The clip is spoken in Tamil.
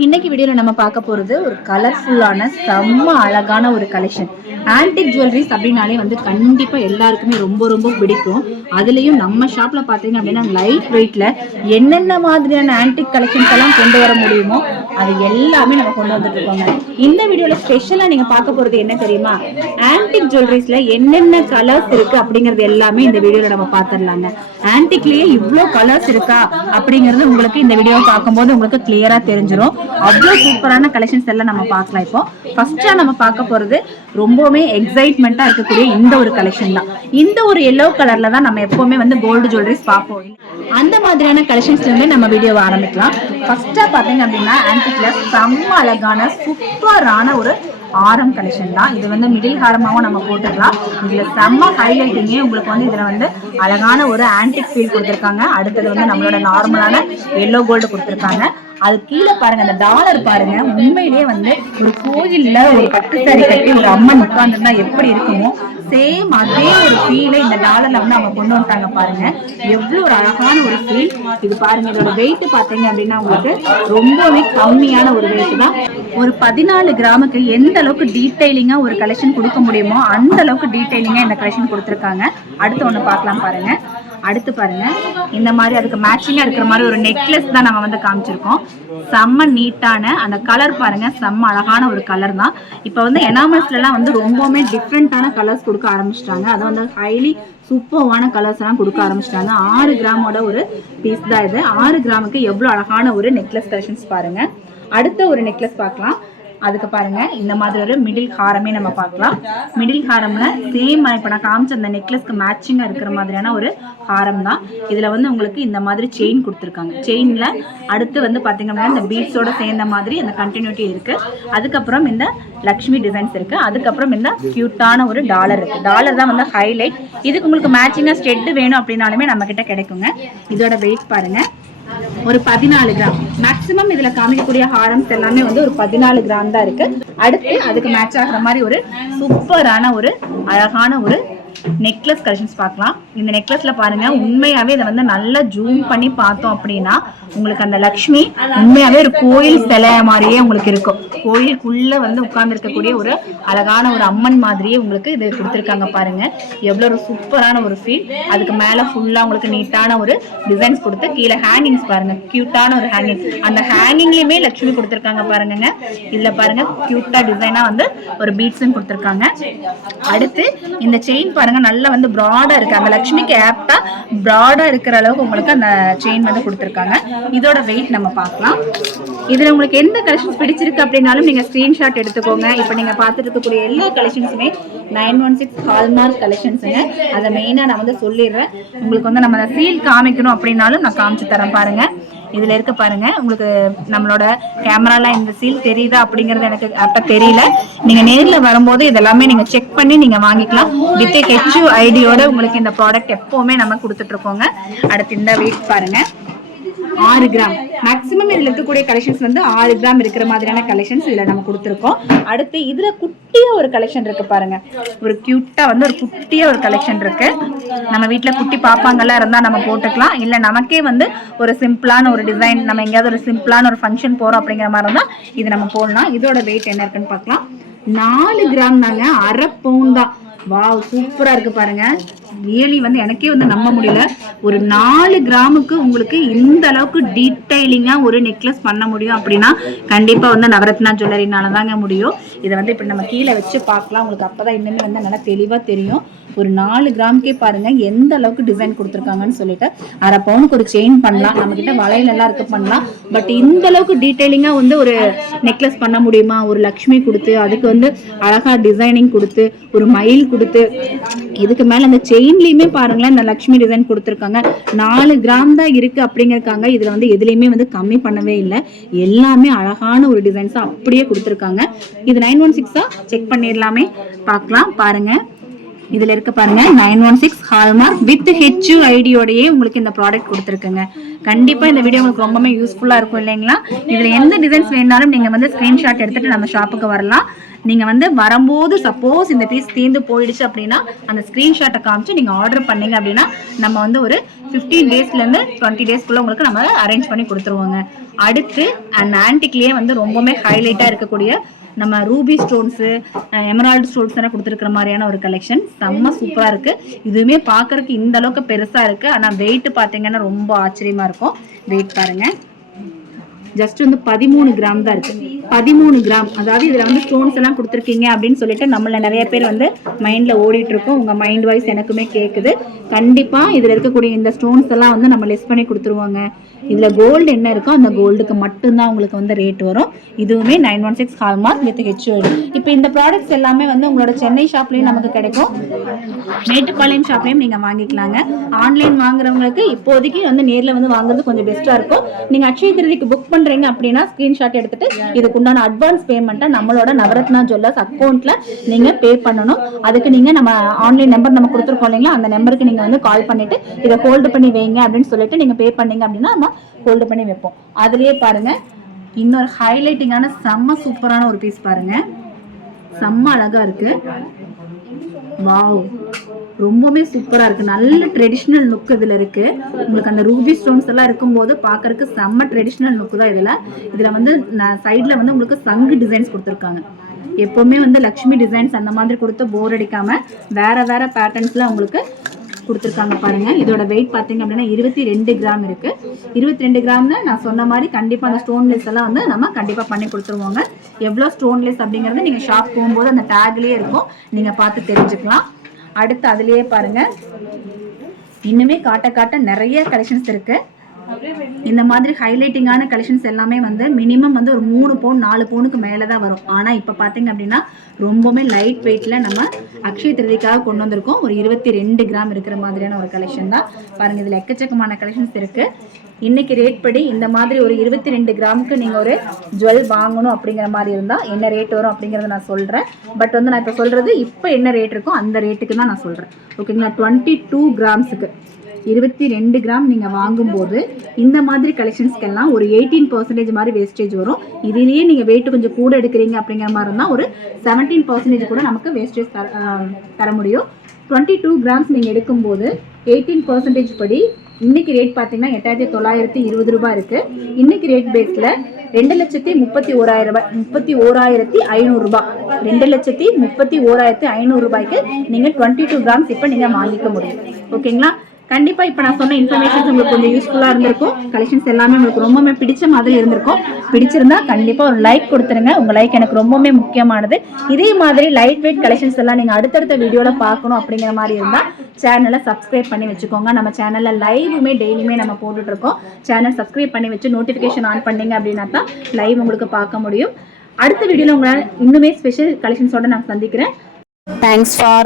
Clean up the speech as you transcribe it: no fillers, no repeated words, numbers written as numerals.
இன்னைக்கு வீடியோல நம்ம பார்க்க போறது ஒரு கலர்ஃபுல்லான செம்ம அழகான ஒரு கலெக்ஷன். ஆன்டிக் ஜுவல்லரிஸ் அப்படின்னாலே வந்து கண்டிப்பா எல்லாருக்குமே ரொம்ப ரொம்ப பிடிக்கும். அதுலயும் நம்ம ஷாப்ல பாத்தீங்க அப்படின்னா லைட் வெயிட்ல என்னென்ன மாதிரியான ஆன்டிக் கலெக்ஷன்ஸ் எல்லாம் கொண்டு வர முடியுமோ அது எல்லாமே நம்ம கொண்டு வந்துட்டு இருக்கோங்க. இந்த வீடியோல ஸ்பெஷலா நீங்க பார்க்க போறது என்ன தெரியுமா? ஆன்டிக் ஜுவல்லரிஸ்ல என்னென்ன கலர்ஸ் இருக்கு அப்படிங்கறது எல்லாமே இந்த வீடியோல நம்ம பாத்துடலாங்க. ஆன்டிக்லயே இவ்வளவு கலர்ஸ் இருக்கா அப்படிங்கறது உங்களுக்கு இந்த வீடியோவை பார்க்கும்போது உங்களுக்கு கிளியரா தெரிஞ்சிடும். அவ்வளோ சூப்பரான கலெக்ஷன்ஸ் எல்லாம் நம்ம பார்க்கலாம். இப்போ ஃபர்ஸ்டா நம்ம பார்க்க போறது ரொம்பவுமே எக்ஸைட்மெண்டா இருக்கக்கூடிய இந்த ஒரு கலெக்ஷன் தான். இந்த ஒரு எல்லோ கலர்ல தான் நம்ம எப்பவுமே வந்து கோல்டு ஜுவல்லரிஸ் பார்ப்போம். அந்த மாதிரியான கலெக்ஷன்ஸ்ல இருந்து நம்ம வீடியோவை ஆரம்பிக்கலாம். ஃபர்ஸ்டா பாத்தீங்க அப்படின்னா ஆன்டிக்ல செம்ம அழகான சூப்பரான ஒரு ஆரம் கலெக்ஷன் தான். இது வந்து மிடில் ஹாரமாவும் நம்ம போட்டுக்கலாம். இதுல செம்ம ஹைலைட்டிங்கே உங்களுக்கு வந்து இதுல வந்து அழகான ஒரு ஆன்டிக் ஃபீல் கொடுத்துருக்காங்க. அடுத்தது வந்து நம்மளோட நார்மலான எல்லோ கோல்டு கொடுத்துருக்காங்க. அது கீழே பாருங்க, அந்த டாலர் பாருங்க, உண்மையிலேயே வந்து ஒரு கோயில்ல ஒரு பட்டு சாரி கட்டி ஒரு அம்மன் உட்கார்ந்துருந்தா எப்படி இருக்குமோ சேம் அதே ஒரு ஃபீலை இந்த டாலர்ல வந்து அவங்க கொண்டு வந்துட்டாங்க. பாருங்க எவ்வளவு ஒரு அழகான ஒரு ஃபீல். இது பாருங்க, இதோட வெயிட் பாத்தீங்க அப்படின்னா உங்களுக்கு ரொம்பவே கம்மியான ஒரு வெயிட் தான். ஒரு 14 கிராமுக்கு எந்த அளவுக்கு டீடைலிங்கா ஒரு கலெக்ஷன் கொடுக்க முடியுமோ அந்த அளவுக்கு டீடைலிங்கா இந்த கலெக்ஷன் கொடுத்துருக்காங்க. அடுத்து ஒண்ணு பார்க்கலாம் பாருங்க. அடுத்து பாருங்க, இந்த மாதிரி அதுக்கு மேட்சிங்கா இருக்கிற மாதிரி ஒரு நெக்லஸ் தான் நம்ம வந்து காமிச்சிருக்கோம். செம்ம நீட்டான அந்த கலர் பாருங்க, செம்ம அழகான ஒரு கலர் தான். இப்போ வந்து எனாமல்ஸ்ல எல்லாம் வந்து ரொம்பவுமே டிஃப்ரெண்டான கலர்ஸ் கொடுக்க ஆரம்பிச்சிட்டாங்க. அதை வந்து ஹைலி சூப்பர்வான கலர்ஸ் எல்லாம் கொடுக்க ஆரம்பிச்சிட்டாங்க. 6 கிராமோட ஒரு பீஸ் தான் இது. 6 கிராமுக்கு எவ்வளவு அழகான ஒரு நெக்லஸ் கலெக்ஷன்ஸ் பாருங்க. அடுத்த ஒரு நெக்லஸ் பார்க்கலாம். அதுக்கு பாருங்க, இந்த மாதிரி ஒரு மிடில் ஹாரமே நம்ம பார்க்கலாம். மிடில் ஹாரம்ல சேம் இப்போ நான் காமிச்ச அந்த நெக்லஸ்க்கு மேட்சிங்கா இருக்கிற மாதிரியான ஒரு ஹாரம் தான். இதுல வந்து உங்களுக்கு இந்த மாதிரி செயின் கொடுத்துருக்காங்க. செயின்ல அடுத்து வந்து பாத்தீங்க அப்படின்னா இந்த பீட்ஸோட சேர்ந்த மாதிரி அந்த கண்டினியூட்டி இருக்கு. அதுக்கப்புறம் இந்த லக்ஷ்மி டிசைன்ஸ் இருக்கு. அதுக்கப்புறம் இந்த கியூட்டான ஒரு டாலர் இருக்கு. டாலர் தான் வந்து ஹைலைட். இதுக்கு உங்களுக்கு மேட்சிங்கா ஸ்டெட் வேணும் அப்படின்னாலுமே நம்ம கிட்ட கிடைக்குங்க. இதோட வெயிட் பாருங்க, ஒரு 14 கிராம் மேக்சிமம். இதுல காமிக்கக்கூடிய ஹாரம்ஸ் எல்லாமே வந்து ஒரு 14 கிராம் தான் இருக்கு. அடுத்து அதுக்கு மேட்ச் ஆகிற மாதிரி ஒரு சூப்பரான ஒரு அழகான ஒரு நெக்லஸ் கலெக்ஷன்ஸ் பார்க்கலாம். இந்த நெக்லஸ்ல பாருங்க, உண்மையாவே இதை வந்து நல்லா ஜூம் பண்ணி பார்த்தோம் அப்படின்னா உங்களுக்கு அந்த லக்ஷ்மி உண்மையாவே ஒரு கோயில் சிலை மாதிரியே உங்களுக்கு இருக்கும். கோயிலுக்குள்ள வந்து உட்கார்ந்து இருக்கக்கூடிய ஒரு அழகான ஒரு அம்மன் மாதிரியே உங்களுக்கு இது கொடுத்துருக்காங்க. பாருங்க எவ்வளவு ஒரு சூப்பரான ஒரு ஃபீல். அதுக்கு மேல ஃபுல்லா உங்களுக்கு நீட்டான ஒரு டிசைன்ஸ் கொடுத்து கீழே ஹேங்கிங்ஸ் பாருங்க, கியூட்டான ஒரு ஹேங்கிங். அந்த ஹேங்கிங்லயுமே லட்சுமி கொடுத்துருக்காங்க பாருங்க. இதுல பாருங்க கியூட்டா டிசைனா வந்து ஒரு பீட்ஸும் கொடுத்துருக்காங்க. அடுத்து இந்த செயின் பாருங்க, நல்லா வந்து ப்ராடா இருக்கு. அந்த லட்சுமிக்கு ஆப்டா ப்ராடா இருக்கிற அளவுக்கு உங்களுக்கு அந்த செயின் வந்து கொடுத்துருக்காங்க. இதோட வெயிட் நம்ம பார்க்கலாம். இதுல உங்களுக்கு எந்த கலெக்ஷன்ஸ் பிடிச்சிருக்கு அப்படின்னாலும் நீங்க ஸ்கிரீன்ஷாட் எடுத்துக்கோங்க. இப்போ நீங்க பார்த்துட்டு இருக்கக்கூடிய எல்லா கலெக்ஷன்ஸுமே 916 ஹால்மார்க் கலெக்ஷன்ஸுங்க. அதை மெயினா நான் வந்து சொல்லிடுறேன். உங்களுக்கு வந்து நம்ம சீல் காமிக்கணும் அப்படின்னாலும் நான் காமிச்சு தரேன். பாருங்க இதுல இருக்க பாருங்க, உங்களுக்கு நம்மளோட கேமரால இந்த சீல் தெரியுதா அப்படிங்கறது எனக்கு அப்ப தெரியல. நீங்க நேர்ல வரும்போது இதெல்லாமே நீங்க செக் பண்ணி நீங்க வாங்கிக்கலாம். வித் ஹெச்யூ ஐடியோட உங்களுக்கு இந்த ப்ராடக்ட் எப்பவுமே நம்ம கொடுத்துட்டு இருக்கோங்க. அடுத்து இந்த வெயிட் பாருங்க, 6 கிராம் மேக்ஸிமம். இதுல இருக்கக்கூடிய கலெக்ஷன்ஸ் வந்து 6 கிராம் இருக்கிற மாதிரியான கலெக்ஷன்ஸ் இதுல நம்ம கொடுத்துருக்கோம். அடுத்து இதுல குட்டியா ஒரு கலெக்ஷன் இருக்கு பாருங்க. ஒரு கியூட்டா வந்து ஒரு குட்டியா ஒரு கலெக்ஷன் இருக்கு. நம்ம வீட்டுல குட்டி பாப்பாங்கெல்லாம் இருந்தா நம்ம போட்டுக்கலாம். இல்ல நமக்கே வந்து ஒரு சிம்பிளான ஒரு டிசைன், நம்ம எங்கேயாவது ஒரு சிம்பிளான ஒரு ஃபங்க்ஷன் போறோம் அப்படிங்கிற மாதிரி இருந்தா இது நம்ம போடலாம். இதோட வெயிட் என்ன இருக்குன்னு பார்க்கலாம். 4 கிராம் தாங்க, அரை பவுன் தான். வாவ், சூப்பரா இருக்கு பாருங்க. ரியலி வந்து எனக்கே வந்து நம்ப முடியல. ஒரு 4 கிராமுக்கு உங்களுக்கு இந்த அளவுக்கு டீடைலிங்கா ஒரு நெக்லஸ் பண்ண முடியும் அப்படின்னா கண்டிப்பா வந்து நவரத்னா ஜுவல்லரினால தாங்க முடியும். இதை வந்து இப்படி நம்ம கீழே வச்சு பார்க்கலாம். உங்களுக்கு அப்பதான் இன்னுமே வந்து நல்லா தெளிவா தெரியும். ஒரு 4 கிராமுக்கே பாருங்க எந்த அளவுக்கு டிசைன் கொடுத்துருக்காங்கன்னு சொல்லிட்டு. அரை பவுனுக்கு ஒரு செயின் பண்ணலாம், நம்ம கிட்ட வளையல் எல்லாம் இருக்கு பண்ணலாம். பட் இந்த அளவுக்கு டீடைலிங்கா வந்து ஒரு நெக்லஸ் பண்ண முடியுமா? ஒரு லக்ஷ்மி கொடுத்து அதுக்கு வந்து அழகா டிசைனிங் கொடுத்து ஒரு மயில் கொடுத்து இதுக்கு மேல அந்த செயின்லயுமே பாருங்களேன் இந்த லக்ஷ்மி டிசைன் கொடுத்துருக்காங்க. 4 கிராம் தான் இருக்கு அப்படிங்கிறக்காங்க இதுல வந்து எதுலையுமே வந்து கம்மி பண்ணவே இல்லை. எல்லாமே அழகான ஒரு டிசைன்ஸ் அப்படியே கொடுத்துருக்காங்க. இது 916 செக் பண்ணிடலாமே, பார்க்கலாம் பாருங்க. இதுல இருக்க பாருங்க 916 ஹால்மார்க் வித் ஹெச்யூ ஐடியோடயே உங்களுக்கு இந்த ப்ராடக்ட் கொடுத்துருக்குங்க. கண்டிப்பா இந்த வீடியோ உங்களுக்கு ரொம்பவே யூஸ்ஃபுல்லா இருக்கும் இல்லைங்களா? இதுல எந்த டிசைன்ஸ் வேணாலும் நீங்க வந்து ஸ்கிரீன்ஷாட் எடுத்துட்டு நம்ம ஷாப்புக்கு வரலாம். நீங்க வந்து வரும்போது சப்போஸ் இந்த பீஸ் தீர்ந்து போயிடுச்சு அப்படின்னா அந்த ஸ்கிரீன்ஷாட்டை காமிச்சு நீங்க ஆர்டர் பண்ணீங்க அப்படின்னா நம்ம வந்து ஒரு 15 டேஸ்ல இருந்து 20 டேஸ்க்குள்ள உங்களுக்கு நம்ம அரேஞ்ச் பண்ணி கொடுத்துருவோங்க. அடுத்து அண்ட் ஆன்டிக்லயே வந்து ரொம்பவே ஹைலைட்டா இருக்கக்கூடிய நம்ம ரூபி ஸ்டோன்ஸு, எமரால்டு ஸ்டோன்ஸ் எல்லாம் கொடுத்துருக்கிற மாதிரியான ஒரு கலெக்ஷன் செம்ம சூப்பராக இருக்குது. இதுவுமே பார்க்கறதுக்கு இந்த அளவுக்கு பெருசாக இருக்குது. ஆனால் வெயிட் பார்த்தீங்கன்னா ரொம்ப ஆச்சரியமாக இருக்கும். வெயிட் பாருங்கள், ஜஸ்ட் வந்து 13 கிராம் தான் இருக்குது. 13 கிராம். அதாவது இதில் வந்து ஸ்டோன்ஸ் எல்லாம் கொடுத்துருக்கீங்க அப்படின்னு சொல்லிட்டு நம்மள நிறைய பேர் வந்து மைண்டில் ஓடிட்டு இருக்கோம். உங்கள் மைண்ட் வைஸ் எனக்குமே கேட்குது. கண்டிப்பாக இதில் இருக்கக்கூடிய இந்த ஸ்டோன்ஸ் எல்லாம் வந்து நம்ம லெஸ் பண்ணி கொடுத்துருவாங்க. இதில் கோல்டு என்ன இருக்கோ அந்த கோல்டுக்கு மட்டும்தான் உங்களுக்கு வந்து ரேட் வரும். இதுவுமே 916 ஹால்மார்க் வித் ஹெச்ஓடி. இப்போ இந்த ப்ராடக்ட்ஸ் எல்லாமே வந்து உங்களோட சென்னை ஷாப்லேயும் நமக்கு கிடைக்கும், மேட்டுப்பாளையம் ஷாப்லேயும் நீங்கள் வாங்கிக்கலாங்க. ஆன்லைன் வாங்குறவங்களுக்கு இப்போதைக்கு வந்து நேரில் வந்து வாங்குறது கொஞ்சம் பெஸ்ட்டாக இருக்கும். நீங்கள் அக்ஷய திருதிக்கு புக் பண்ணுறீங்க அப்படின்னா ஸ்க்ரீன்ஷாட் எடுத்துட்டு இதுக்குண்டான அட்வான்ஸ் பேமெண்ட்டை நம்மளோட நவரத்னா ஜுவல்லர்ஸ் அக்கௌண்ட்டில் நீங்கள் பே பண்ணணும். அதுக்கு நீங்கள் நம்ம ஆன்லைன் நம்பர் நம்ம கொடுத்துருக்கோம் இல்லைங்களா, அந்த நம்பருக்கு நீங்கள் வந்து கால் பண்ணிவிட்டு இதை ஹோல்டு பண்ணி வைங்க அப்படின்னு சொல்லிட்டு நீங்கள் பே பண்ணீங்க அப்படின்னா நம்ம ஹோல்டு பண்ணி வைப்போம். அதுலயே பாருங்க இன்னொரு ஹைலைட்டிங்கான செம்ம சூப்பரான ஒரு பீஸ் பாருங்க, செம்ம அழகா இருக்கு. வாவ், ரொம்பவே சூப்பரா இருக்கு. நல்ல ட்ரெடிஷ்னல் லுக் இதுல இருக்கு. உங்களுக்கு அந்த ரூபி ஸ்டோன்ஸ் எல்லாம் இருக்கும்போது பாக்குறதுக்கு செம்ம ட்ரெடிஷ்னல் லுக் தான் இதுல வந்து சைட்ல வந்து உங்களுக்கு சங்கு டிசைன்ஸ் கொடுத்துருக்காங்க. எப்பவுமே வந்து லக்ஷ்மி டிசைன்ஸ் அந்த மாதிரி கொடுத்து போர் அடிக்காம வேற வேற பேட்டர்ன்ஸ்ல உங்களுக்கு கொடுத்துருக்காங்க பாருங்க. இதோட வெயிட் பார்த்தீங்க அப்படின்னா 22 கிராம் இருக்கு. 22 கிராம்னு நான் சொன்ன மாதிரி கண்டிப்பா அந்த ஸ்டோன்லெஸ் எல்லாம் வந்து நம்ம கண்டிப்பா பண்ணி கொடுத்துருவோங்க. எவ்வளோ ஸ்டோன்லெஸ் அப்படிங்கறது நீங்க ஷாப் போகும்போது அந்த டேக்லயே இருக்கும், நீங்க பார்த்து தெரிஞ்சுக்கலாம். அடுத்து அதுலயே பாருங்க இன்னுமே காட்ட நிறைய கலெக்ஷன்ஸ் இருக்கு. இந்த மாதிரி ஹைலைட்டிங்கான கலெக்ஷன்ஸ் எல்லாமே வந்து மினிமம் வந்து ஒரு 3 பவுன் 4 பவுனுக்கு மேலே தான் வரும். ஆனால் இப்போ பார்த்தீங்க அப்படின்னா ரொம்பவுமே லைட் வெயிட்ல நம்ம அக்ஷய திருதிக்காக கொண்டு வந்திருக்கோம். ஒரு 22 கிராம் இருக்கிற மாதிரியான ஒரு கலெக்ஷன் தான் பாருங்க. இதில் எக்கச்சக்கமான கலெக்ஷன்ஸ் இருக்கு. இன்னைக்கு ரேட் படி இந்த மாதிரி ஒரு 22 கிராமுக்கு நீங்க ஒரு ஜுவல் வாங்கணும் அப்படிங்கிற மாதிரி இருந்தா என்ன ரேட் வரும் அப்படிங்கறத நான் சொல்றேன். பட் வந்து நான் இப்போ சொல்றது இப்போ என்ன ரேட் இருக்கோ அந்த ரேட்டுக்கு தான் நான் சொல்றேன். ஓகேங்களா? 22 கிராம்ஸுக்கு 22 கிராம் நீங்க வாங்கும்போது இந்த மாதிரி கலெக்ஷன்ஸ்க்கெல்லாம் ஒரு 18% மாதிரி வேஸ்டேஜ் வரும். இதுலயே நீங்க வெயிட் கொஞ்சம் கூட எடுக்கிறீங்க அப்படிங்கிற மாதிரி இருந்தா ஒரு 17% கூட நமக்கு வேஸ்டேஜ் தர முடியும். 22 கிராம்ஸ் நீங்க எடுக்கும்போது 18% படி இன்னைக்கு ரேட் பார்த்தீங்கன்னா 8920 ரூபாய் இருக்கு. இன்னைக்கு ரேட் பேஸ்ல 2,31,500 ரூபாய், 2,31,500 ரூபாய்க்கு நீங்க 22 கிராம்ஸ் இப்ப நீங்க வாங்கிக்க முடியும். ஓகேங்களா? கண்டிப்பா இப்ப நான் சொன்ன இன்ஃபர்மேஷன்ஸ் உங்களுக்கு கொஞ்சம் யூஸ்ஃபுல்லா இருந்திருக்கும். கலெக்ஷன்ஸ் எல்லாமே உங்களுக்கு ரொம்பவே பிடிச்ச மாதிரி இருந்திருக்கும். பிடிச்சிருந்தா கண்டிப்பா ஒரு லைக் கொடுத்துருங்க. உங்க லைக் எனக்கு ரொம்பவே முக்கியமானது. இதே மாதிரி லைட் வெயிட் கலெக்ஷன்ஸ் எல்லாம் நீங்க அடுத்தடுத்த வீடியோல பார்க்கணும் அப்படிங்கிற மாதிரி இருந்தா சேனலை சப்ஸ்கிரைப் பண்ணி வச்சுக்கோங்க. நம்ம சேனல்ல லைவுமே டெய்லியுமே நம்ம போட்டுட்டு இருக்கோம். சேனல் சப்ஸ்கிரைப் பண்ணி வச்சு நோட்டிபிகேஷன் ஆன் பண்ணீங்க அப்படின்னா தான் லைவ் உங்களுக்கு பார்க்க முடியும். அடுத்த வீடியோல உங்களால் இன்னுமே ஸ்பெஷல் கலெக்ஷன்ஸோட நான் சந்திக்கிறேன். Thanks for